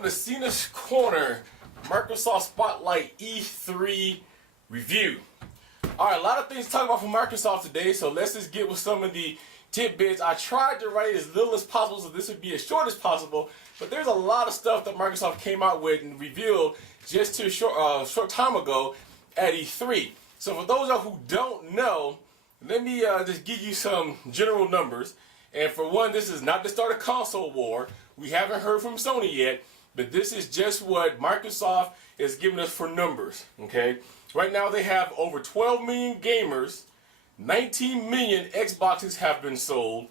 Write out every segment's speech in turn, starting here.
welcome to Cena's Corner, Microsoft Spotlight E3 review. Alright, a lot of things to talk about from Microsoft today, so let's just get with some of the tidbits. I tried to write as little as possible so this would be as short as possible, but there's a lot of stuff that Microsoft came out with and revealed just a short time ago at E3. So for those of you who don't know, let me just give you some general numbers. And for one, this is not to start a console war. We haven't heard from Sony yet, but this is just what Microsoft is giving us for numbers, okay? Right now they have over 12 million gamers, 19 million Xboxes have been sold,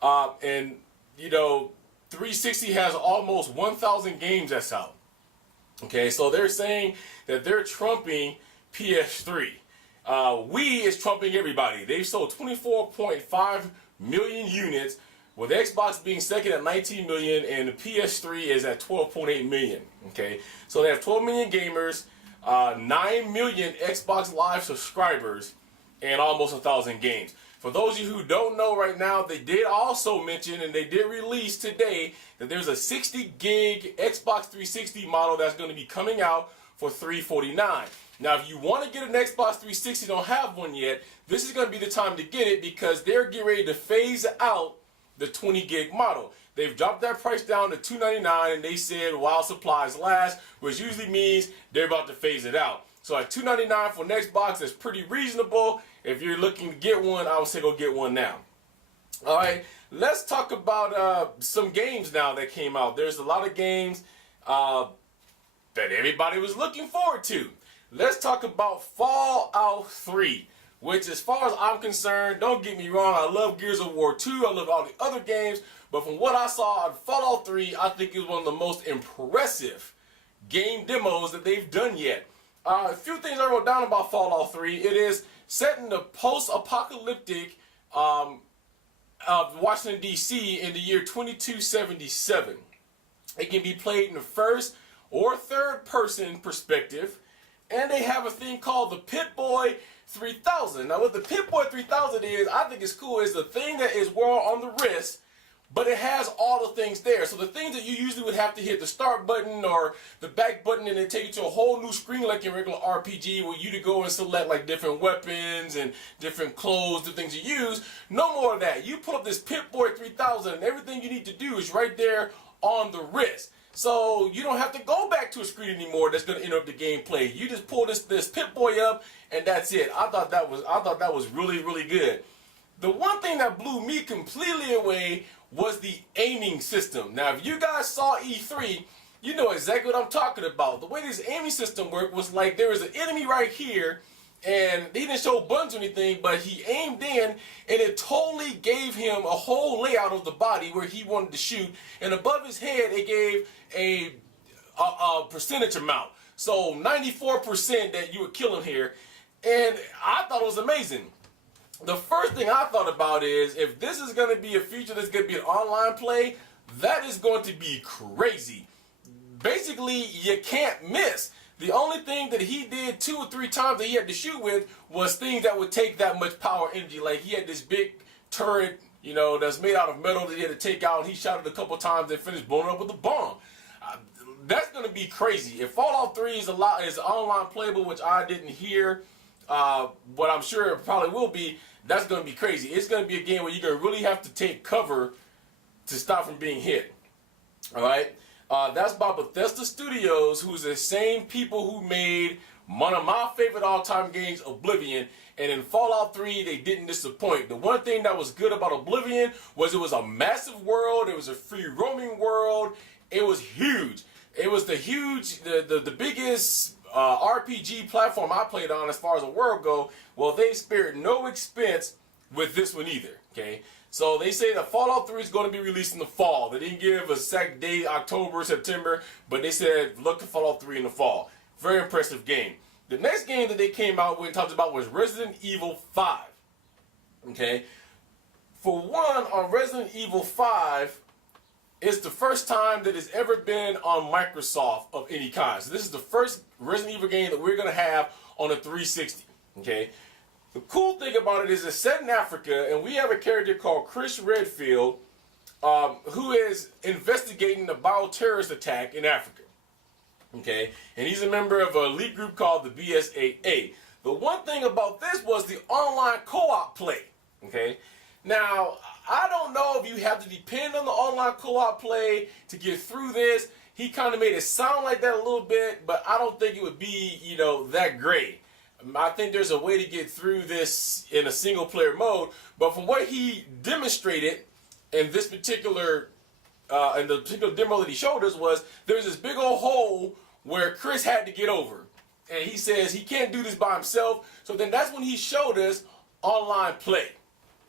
and, you know, 360 has almost 1,000 games that's out. Okay, so they're saying that they're trumping PS3. Wii is trumping everybody. They've sold 24.5 million units, with Xbox being second at 19 million and the PS3 is at 12.8 million. Okay, so they have 12 million gamers, 9 million Xbox Live subscribers, and almost 1,000 games. For those of you who don't know right now, they did also mention, and they did release today, that there's a 60 gig Xbox 360 model that's going to be coming out for $349. Now, if you want to get an Xbox 360, don't have one yet, this is going to be the time to get it because they're getting ready to phase out the 20 gig model. They've dropped that price down to $299, and they said while supplies last, which usually means they're about to phase it out. So at $299 for an Xbox, that's pretty reasonable. If you're looking to get one, I would say go get one now. All right, let's talk about some games now that came out. There's a lot of games that everybody was looking forward to. Let's talk about Fallout 3, which as far as I'm concerned, don't get me wrong, I love Gears of War 2, I love all the other games, but from what I saw on Fallout 3, I think it was one of the most impressive game demos that they've done yet. A few things I wrote down about Fallout 3. It is set in the post-apocalyptic of Washington, D.C. in the year 2277. It can be played in the first or third person perspective, and they have a thing called the Pip-Boy 3000. Now what the Pip-Boy 3000 is, I think it's cool, is the thing that is worn on the wrist, but it has all the things there. So the things that you usually would have to hit the start button or the back button and it take you to a whole new screen like in regular RPG where you to go and select like different weapons and different clothes, the things you use. No more of that. You pull up this Pip-Boy 3000 and everything you need to do is right there on the wrist. So you don't have to go back to a screen anymore that's going to interrupt the gameplay. You just pull this Pip-Boy up and that's it. I thought that was really, really good. The one thing that blew me completely away was the aiming system. Now, if you guys saw E3, you know exactly what I'm talking about. The way this aiming system worked was like there was an enemy right here, and he didn't show buttons or anything, but he aimed in, and it totally gave him a whole layout of the body where he wanted to shoot, and above his head, it gave a percentage amount. So 94% that you would kill him here, and I thought it was amazing. The first thing I thought about is, if this is going to be a feature that's going to be an online play, that is going to be crazy. Basically, you can't miss. The only thing that he did 2 or 3 times that he had to shoot with was things that would take that much power energy. Like he had this big turret, you know, that's made out of metal that he had to take out, and he shot it a couple times and finished blowing up with a bomb. That's going to be crazy. If Fallout 3 is online playable, which I didn't hear, but I'm sure it probably will be, that's going to be crazy. It's going to be a game where you're going to really have to take cover to stop from being hit. Alright? That's by Bethesda Studios, who's the same people who made one of my favorite all-time games, Oblivion. And in Fallout 3, they didn't disappoint. The one thing that was good about Oblivion was it was a massive world. It was a free roaming world. It was huge. It was the biggest RPG platform I played on as far as the world go. Well, they spared no expense with this one either. Okay, so they say that Fallout 3 is going to be released in the fall. They didn't give a exact date, October, September, but they said look to Fallout 3 in the fall. Very impressive game. The next game that they came out with and talked about was Resident Evil 5. Okay, for one, on Resident Evil 5, it's the first time that it's ever been on Microsoft of any kind. So this is the first Resident Evil game that we're going to have on a 360. Okay. The cool thing about it is it's set in Africa, and we have a character called Chris Redfield, who is investigating the bioterrorist attack in Africa. Okay, and he's a member of an elite group called the BSAA. The one thing about this was the online co-op play. Okay, now I don't know if you have to depend on the online co-op play to get through this. He kind of made it sound like that a little bit, but I don't think it would be, that great. I think there's a way to get through this in a single player mode, but from what he demonstrated in this particular and the particular demo that he showed us was there's this big old hole where Chris had to get over. And he says he can't do this by himself. So then that's when he showed us online play.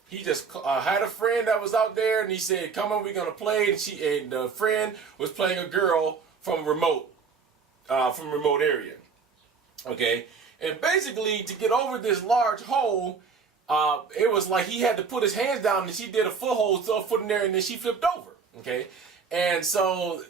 He just had a friend that was out there and he said, come on, we're going to play. And the friend was playing a girl from a remote area. Okay. And basically to get over this large hole, it was like he had to put his hands down and she did a foothold, throw a foot in there, and then she flipped over. Okay. And so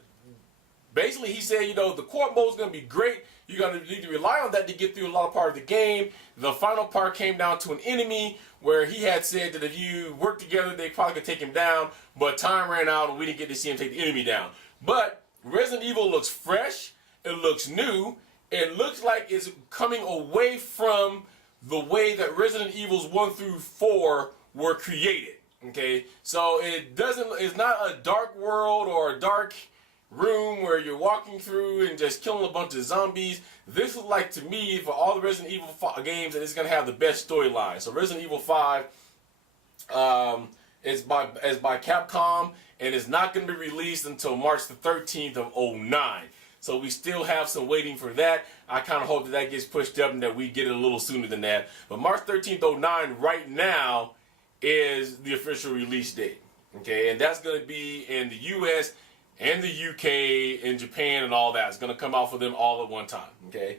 basically he said, the court mode is going to be great. You're going to need to rely on that to get through a lot of part of the game. The final part came down to an enemy where he had said that if you work together, they probably could take him down. But time ran out and we didn't get to see him take the enemy down. But Resident Evil looks fresh. It looks new. It looks like it's coming away from the way that Resident Evils 1 through 4 were created. Okay, so it's not a dark world or a dark room where you're walking through and just killing a bunch of zombies. This is like, to me, for all the Resident Evil games, that it's going to have the best storyline. So Resident Evil 5 is by Capcom, and it's not going to be released until March the 13th of 2009. So we still have some waiting for that. I kind of hope that gets pushed up and that we get it a little sooner than that. But March 13th, 2009 right now is the official release date. Okay, and that's going to be in the US and the UK and Japan and all that. It's going to come out for them all at one time. Okay.